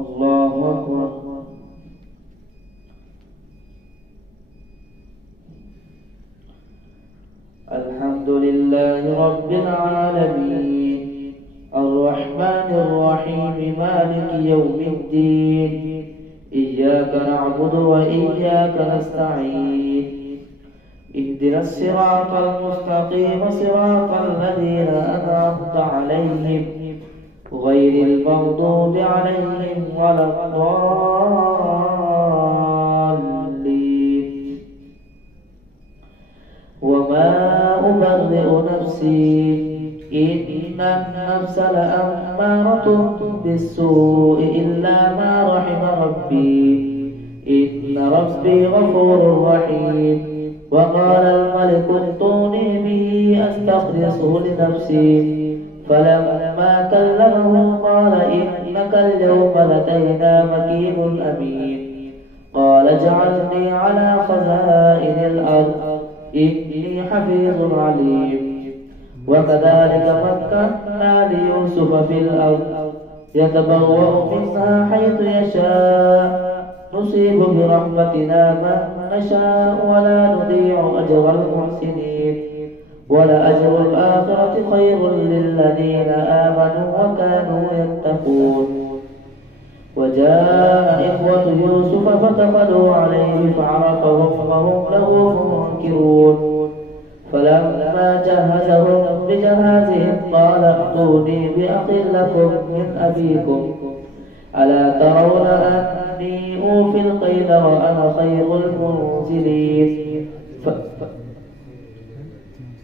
الله أكبر. الحمد لله رب العالمين الرحمن الرحيم مالك يوم الدين إياك نعبد وإياك نستعين اهدنا الصراط المستقيم صراط الذين أنعمت عليهم غير المغضوب عليهم ولا الضالين. وما أبرئ نفسي إن النفس لأمارة بالسوء إلا ما رحم ربي إن ربي غفور رحيم. وقال الملك ائتوني به أستخلصه لنفسي فلما كلمه قال إنك اليوم لدينا مكين أمين. قال اجعلني على خزائن الأرض إني حفيظ عليم. وكذلك مكنا ليوسف في الأرض يتبوأ منها حيث يشاء نصيب برحمتنا من نشاء ولا نضيع أجر المحسنين. ولأجر الآخرة خير للذين آمنوا وكانوا يتقون. وجاء إخوة يوسف فدخلوا عليه فعرفهم وهم له منكرون. فلما جهزهم بجهازهم قال ائتوني بأخ لكم من أبيكم ألا ترون أني أوفي الكيل وأنا خير المنزلين.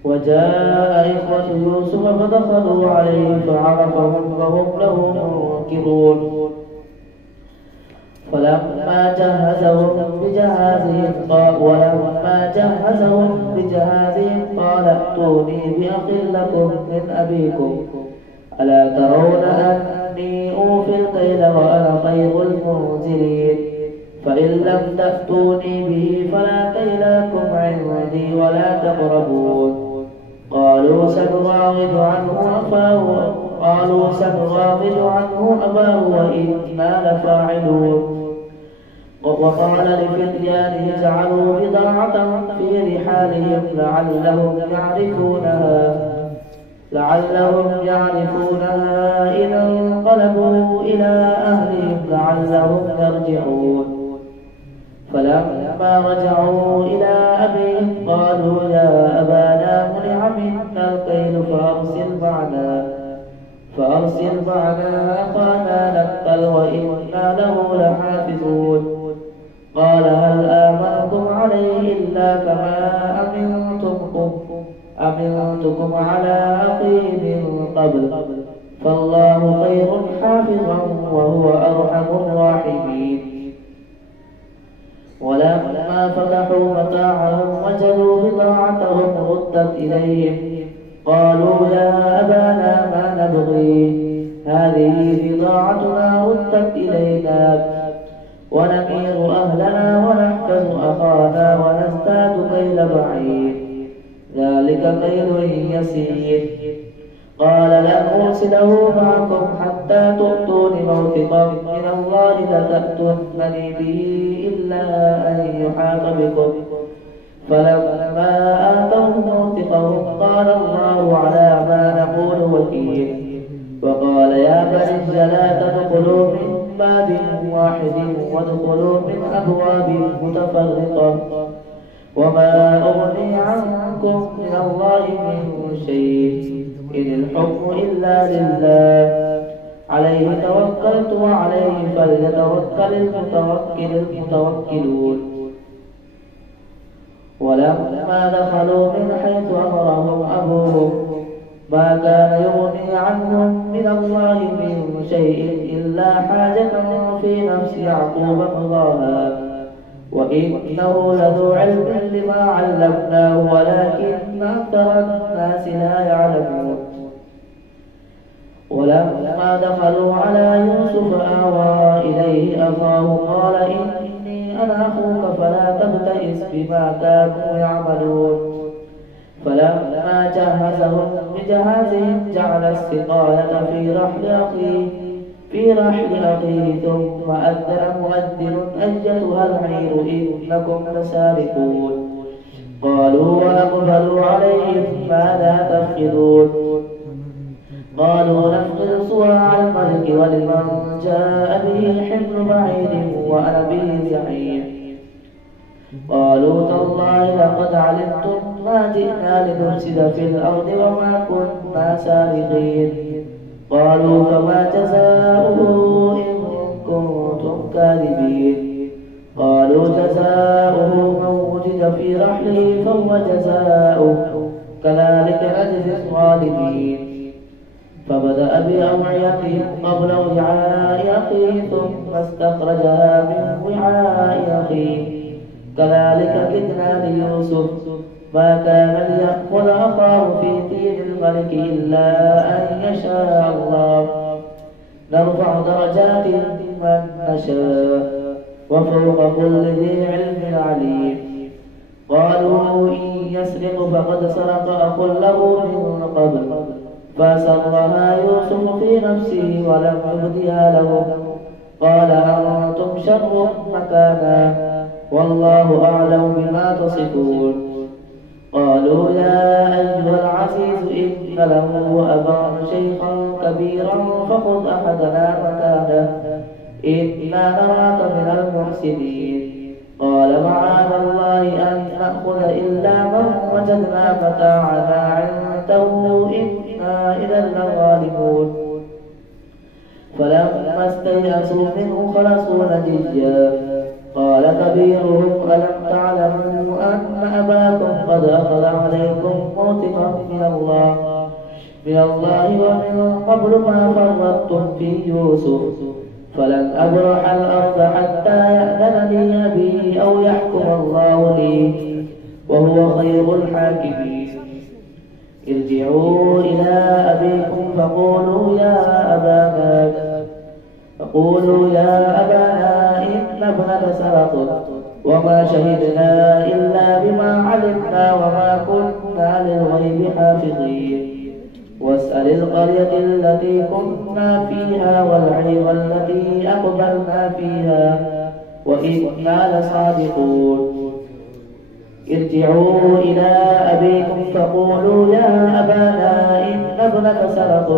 وجاء إخوة يوسف فدخلوا عليه فعرفهم وهم له منكرون. ولما جهزهم بجهازهم قال ائتوني بأخ لكم من أبيكم ألا ترون أني أوفي الكيل وأنا خير المنزلين. فإن لم تأتوني به فلا كيل لكم عندي ولا تقربون. قالوا سنراود عنه أباه وإنا لفاعلون. وقال لفتيانه اجعلوا بضاعة في رحالهم لعلهم يعرفونها إذا انقلبوا إلى أهلهم لعلهم يرجعون. فلما رجعوا إلى أبيهم قالوا يا أبانا منع منا الكيل فأرسل معنا أخانا نكتل وإنا له لحافظون. قال هل آمنتم عليه إلا كما أمنتكم على أخيه من قبل فالله خير حافظا وهو أرحم الراحمين. ولما فتحوا متاعهم وجدوا بضاعتهم ردت إليهم قالوا يا أبانا ما نبغي هذه بضاعتنا ردت إلينا ونمير أهلنا ونحفظ أخانا ونزداد كيل بعير ذلك كيل يسير. قال لن أرسله معكم حتى تؤتون موثقا من الله لتأتونني به إلا أن يحاط بكم. فلما آتوه موثقهم قال الله على ما نقول وكيل. وقال يا بني لا تدخلوا من باب واحد وادخلوا من أبواب متفرقة وما أغني عنكم من الله من شيء إن الحكم إلا لله عليه توكلت وعليه فليتوكل المتوكلون. ولما دخلوا من حيث أمرهم أبوهم ما كان يغني عنهم من الله من شيء إلا حاجة في نفس يعقوب قضاها وإنه لذو علم لما علمناه ولكن أكثر الناس لا يعلمون. ولما دخلوا على يوسف آوى إليه أخاه قال إني أنا أخوك فلا تبتئس بما كانوا يعملون. فلما جهزهم بجهازهم جعل السقاية في رحل أخيه في رحل أخيه ثم أذن مؤذن أيتها العير إنكم لسارقون. قالوا وأقبلوا عليهم ماذا تفقدون؟ قالوا نفقد صواع الملك ولمن جاء به حمل بعير وأنا به زعيم. قالوا تالله لقد علمتم ما جئنا لنفسد في الأرض وما كنا سارقين. قالوا فما جزاؤه إن كنتم كاذبين؟ قالوا جزاؤه من وجد في رحله فهو جزاؤه كذلك نجزي الظالمين. فبدأ بأوعيتهم قبل وعاء أخيه ثم استخرجها من وعاء أخيه كذلك كدنا ليوسف ما كان ليأخذ أخاه في دين الملك إلا أن يشاء الله نرفع درجات من نشاء وفوق كل ذي علم عليم. قالوا إن يسرق فقد سرق أخ له من قبل فأسرها يوسف في نفسه ولم يبدها له قال أنتم شر مكانا والله أعلم بما تصفون. قالوا يا أيها العزيز إن له أبا شيخا كبيرا فخذ أحدنا مكانه إنا نراك من المحسنين. قال معاذ الله أن نأخذ إلا من وجدنا متاعنا عنده إنا إذا لظالمون. فلما استيأسوا منه خلصوا نجيا قال كبيرهم ألم تعلموا أن أباكم قد أخذ عليكم موثقا من الله ومن قبل ما فرطتم في يوسف فلن أبرح الأرض حتى يأذن لي أبي أو يحكم الله لي وهو خير الحاكمين. ارجعوا إلى أبيكم فقولوا يا أبانا إن ابنك سرق وما شهدنا إلا بما علمنا وما كنا للغيب حافظين. واسأل القرية التي كنا فيها والعير التي أقبلنا فيها وإنا لصادقون. ارجعوا إلى أبيكم فقولوا يا أبانا إن ابنك سرق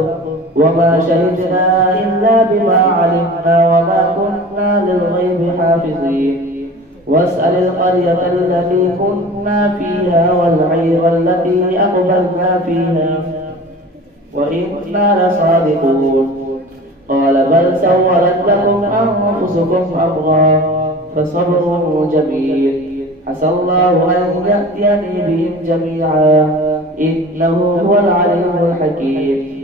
وما شهدنا إلا بما علمنا وما كنا للغيب حافظين. واسأل القرية التي كنا فيها والعير التي أقبلنا فيها وإنا لصادقون. قال بل سولت لكم أنفسكم أمرا فصبر جميل عسى الله أن يأتيني بهم جميعا إنه هو العليم الحكيم.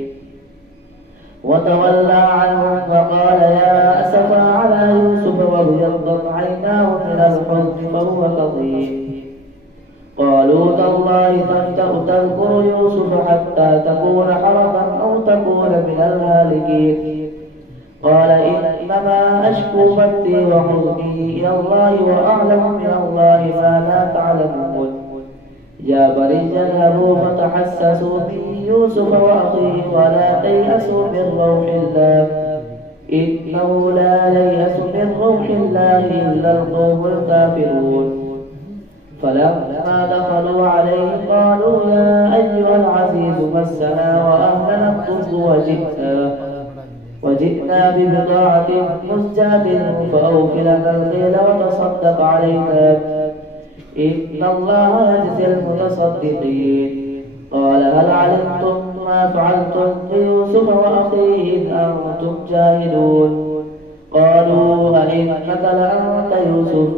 وتولى عنهم فقال يا أسفا على يوسف وابيضت عيناه من الحزن فهو كظيم. قالوا تالله تذكر يوسف حتى تكون حرما أو تكون من الهالكين. قال إنما أشكو بثي وحزني إلى الله وأعلم من الله ما لا تعلمون. يا بني اذهبوا فتحسسوا من يوسف وأخيه ولا تيأسوا من روح الله إنه لا ييأس من روح الله إلا القوم الكافرون. فلما دخلوا عليه قالوا يا أيها العزيز مسنا وأهلنا الضر وجئنا ببضاعة مزجاة فأوف لنا الكيل وتصدق علينا إن الله يجزي المتصدقين. قال هل علمتم ما فعلتم بيوسف وأخيه إذ أنتم جاهلون؟ قالوا أئنك لأنت يوسف؟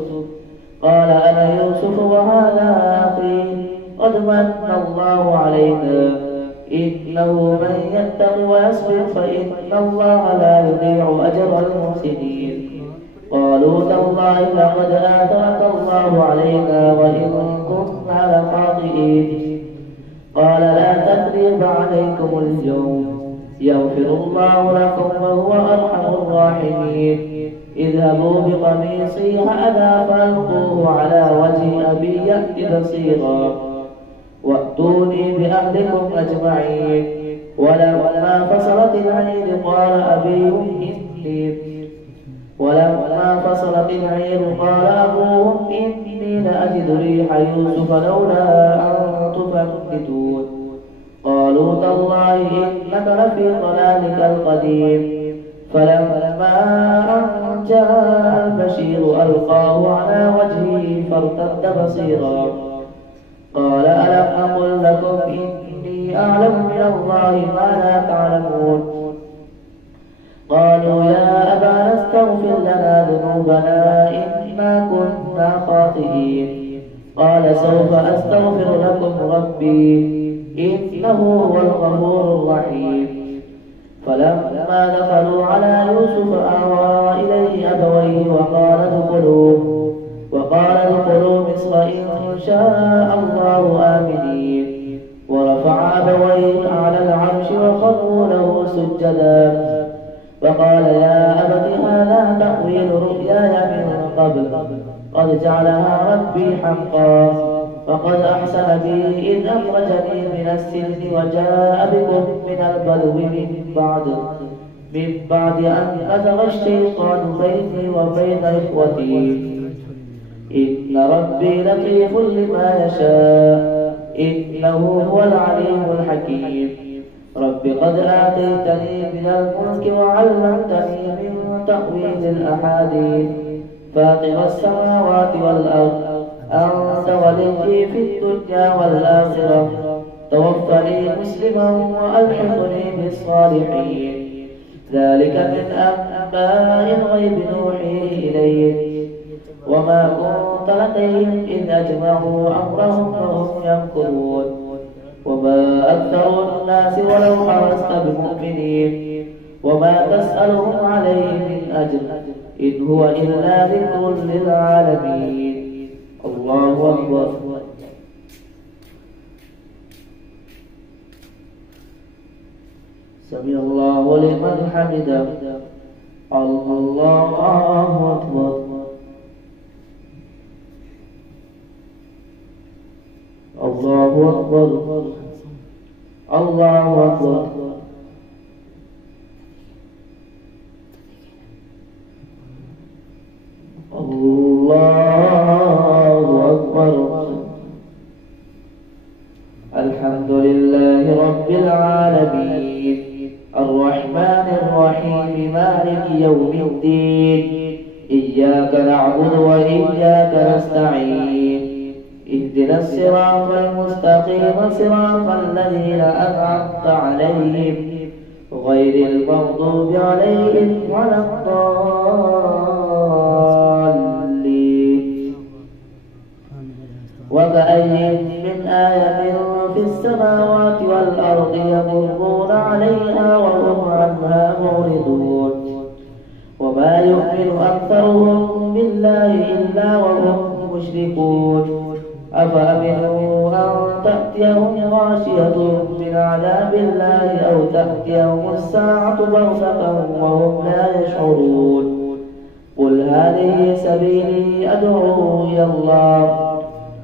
قال أنا يوسف وهذا أخي قد من الله علينا إنه من يتق ويصبر فإن الله لا يضيع أجر المحسنين. قالوا تالله لقد آثرك الله علينا وإن كنا لخاطئين. قال لا تثريب عليكم اليوم يغفر الله لكم وهو أرحم الراحمين. اذهبوا بقميصي هذا فألقوه على وجه أبي يأت بصيرا وأتوني بأهلكم أجمعين. ولما فصلت العير قال أبيهم إني ولما فصلت العير قال أبوهم إني لأجد ريح يوسف لولا أن تفندون قالوا تالله إنك لفي ضلالك القديم فلما أن جاء البشير ألقاه على وجهه فارتد بصيرا قال ألم أقل لكم إني أعلم من الله ما لا تعلمون قالوا يا أبانا استغفر لنا ذنوبنا إنا كنا خاطئين قال سوف أستغفر لكم ربي إنه هو الغفور الرحيم فلما دخلوا على يوسف آوى إليه أبويه وقال ادخلوا مصر إن شاء الله آمنين ورفع أبويه على العرش وخروا له سجدا فقال يا أبت هذا تأويل رؤياي من قبل قد جعلها ربي حقا فقد أحسن بي إذ أخرجني من السجن وجاء بكم من البدو من بعد أن أزغ الشيطان بيني وبين إخوتي إن ربي لطيف لما يشاء إنه هو العليم الحكيم رب قد آتيتني من الملك وعلمتني من تأويل الأحاديث فاطر السماوات والأرض أنت وليي في الدنيا والآخرة توفني مسلما وألحقني بالصالحين ذلك من أنباء الغيب نوحيه إليك وما كنت لديهم إذ أجمعوا أمرهم وهم يمكرون وما أكثر الناس ولو حرصت بمؤمنين وما تسألهم عليه من أجر إن هو إلا ذكر للعالمين الله أكبر سمع الله لمن حمده الله أكبر الله أكبر الله أكبر الله أكبر الحمد لله رب العالمين الرحمن الرحيم مالك يوم الدين إياك نعبد وإياك نستعين اهدنا الصراط المستقيم صراط الذين أنعمت عليهم غير المغضوب عليهم ولا الضالين وكأي من آية في السماوات والأرض يمرون عليها وهم عنها معرضون وما يؤمن أكثرهم بالله إلا وهم مشركون أفأمنوا أن تأتيهم غاشية من عذاب الله أو تأتيهم الساعة بغتة وهم لا يشعرون قل هذه سبيلي أدعو إلى الله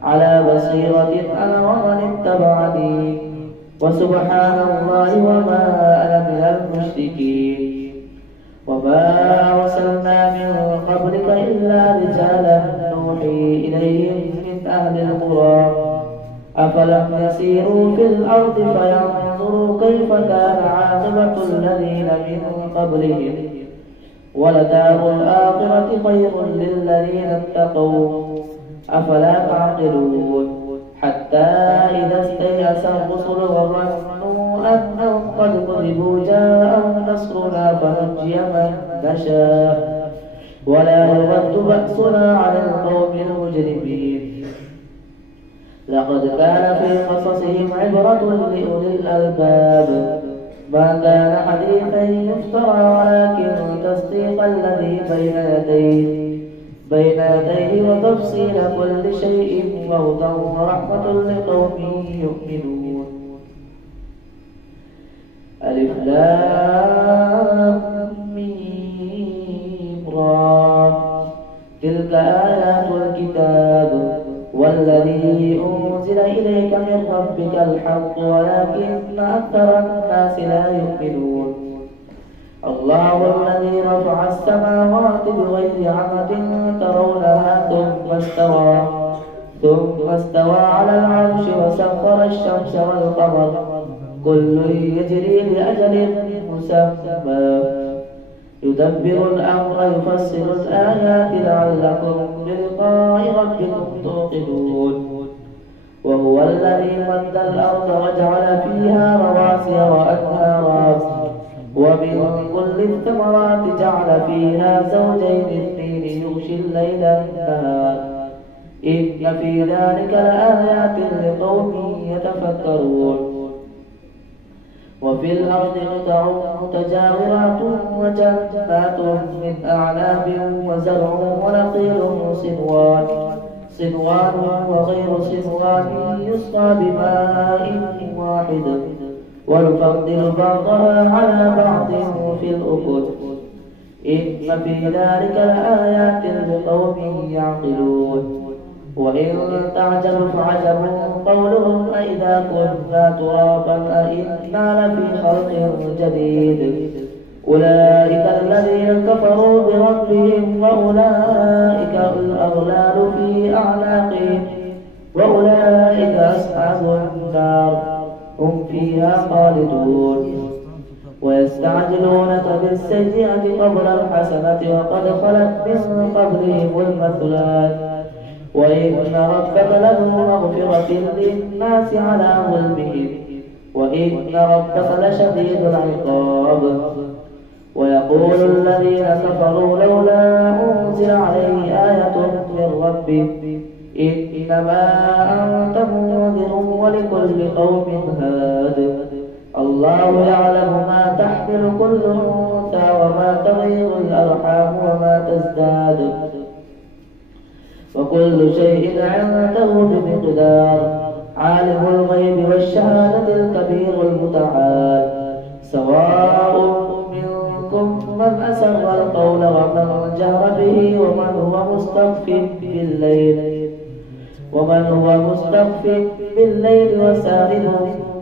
على بصيرة أنا ومن اتبعني وسبحان الله وما أنا من المشركين وما أرسلنا من قبلك إلا رجالا نوحي إليهم من أهل القرى أفلم يسيروا في الأرض فينظروا كيف كان عاقبة الذين من قبلهم ولدار الآخرة خير للذين اتقوا أفلا تعقلون حتى إذا استيأس الرسل وظنوا أنهم قد كذبوا جاءهم نصرنا فنجي من نشاء ولا يرد بأسنا عن القوم المجرمين لقد كان في قصصهم عبرة لأولي الألباب ما كان حديثا يفترى ولكن تصديق الذي بين يديه وتفصيل كل شيء وهدى ورحمة لقوم يؤمنون ألف لام ميم را تلك آيات الكتاب والذي أنزل إليك من ربك الحق ولكن أكثر الناس لا يؤمنون الله الذي رفع السماوات بغير عمد ترونها ثم استوى على العرش وسخر الشمس والقمر كل يجري لأجل مسمى يدبر الأمر يفسر الآيات لعلكم بلقاء ربكم توقنون وهو الذي مد الأرض وجعل فيها رواسي وأنهارا ومن كل الثمرات جعل فيها زوجين اثنين يغشي الليل النهار إن في ذلك لآيات لقوم يتفكرون وفي الأرض قطع متجاورات وجنات من أعناب وزرع ونخيل صنوان وغير صنوان يسقى بماء واحد ونفضل بعضها على بعض في الأكل إن في ذلك لآيات لقوم يعقلون وإن تعجب فعجب قولهم أإذا كنا ترابا أإنا لفي خلق جديد أولئك الذين كفروا بربهم وأولئك الأغلال في أعناقهم وأولئك أصحاب النار هم فيها خالدون ويستعجلونك بالسيئة قبل الحسنة وقد خلت من قبلهم المثلات وإن ربك له مغفرة للناس على ظلمهم وإن ربك لشديد العقاب ويقول الذين كفروا لولا أنزل عليه آية من ربه إنما أنت منذر ولكل قوم هاد الله يعلم ما تحمل كل أنثى وما تغيظ الأرحام وما تزداد وكل شيء عنده بمقدار عالم الغيب والشهادة الكبير المتعال سواء منكم من أسر القول ومن جهر به ومن هو مستخف بالليل وسارد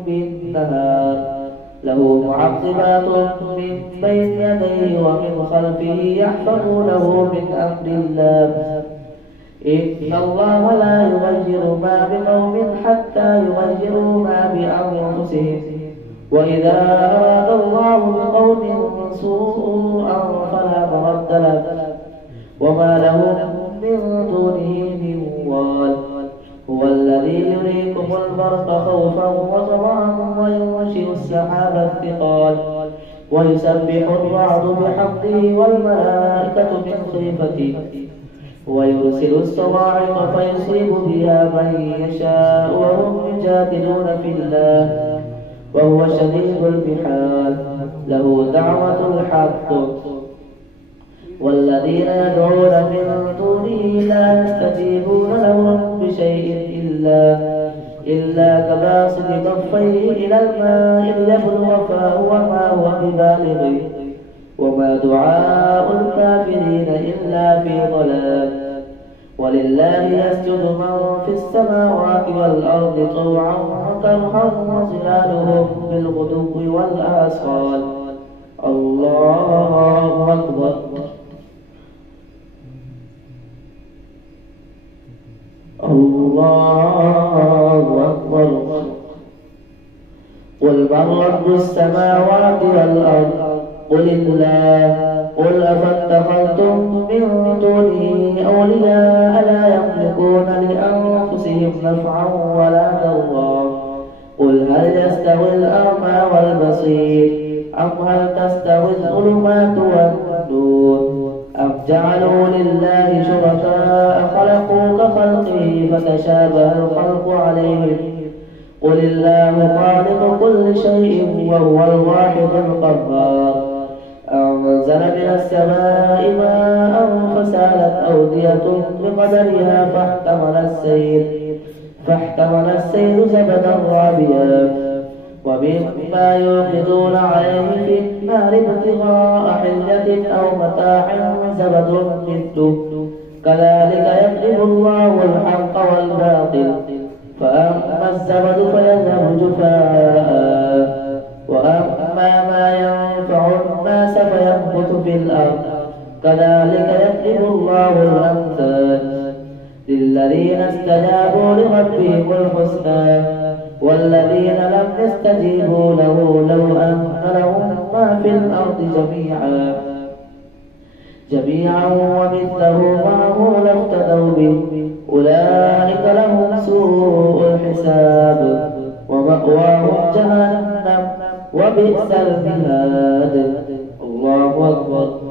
بالنهار له معقبات من بين يديه ومن خلفه يحفظونه من أمر الله إن الله لا يغير ما بقوم حتى يغيروا ما بأنفسهم وإذا أراد الله بقوم سوءا فلا مرد له وما لهم من دونه من وال هو الذي يريكم البرق خوفا وطمعا وينشئ السحاب الثقال ويسبح الرعد بحمده والملائكة من خيفته ويرسل الصواعق فيصيب بها من يشاء وهم يجادلون في الله وهو شديد المحال له دعوة الحق والذين يدعون من دونه لا يستجيبون لهم بشيء إلا كباسط كفيه إلى الماء ليبلغ فاه وما هو ببالغه وما دعاء الكافرين إلا في ضلال ولله يسجد من في السماوات والأرض طوعا وكرها وظلالهم بالغدو والآصال الله أكبر الله أكبر قل من رب السماوات والأرض قل الله قل أفاتخذتم من دونه أولياء لا يملكون لأنفسهم نفعا ولا ضرا قل هل يستوي الأعمى والبصير أم هل تستوي الظلمات والنور أم جعلوا لله شركاء خلقوا كخلقه فتشابه الخلق عليهم قل الله خالق كل شيء وهو الواحد القهار أنزل من السماء ماء فسالت أودية بقدرها فاحتمل السيل زبدا رابيا ومما يوقدون عليه في النار ابتغاء حلية أو متاع زبد مثله كذلك يضرب الله الحق والباطل فأما الزبد فيذهب جفاء وأما ما ينفع الناس في الأرض كذلك يضرب الله الأمثال للذين استجابوا لربهم الحسنى والذين لم يستجيبوا له لو أن لهم ما في الأرض جميعا ومثله معه لافتدوا به أولئك لهم سوء الحساب ومأواهم جهنم وبئس المهاد. الله أكبر.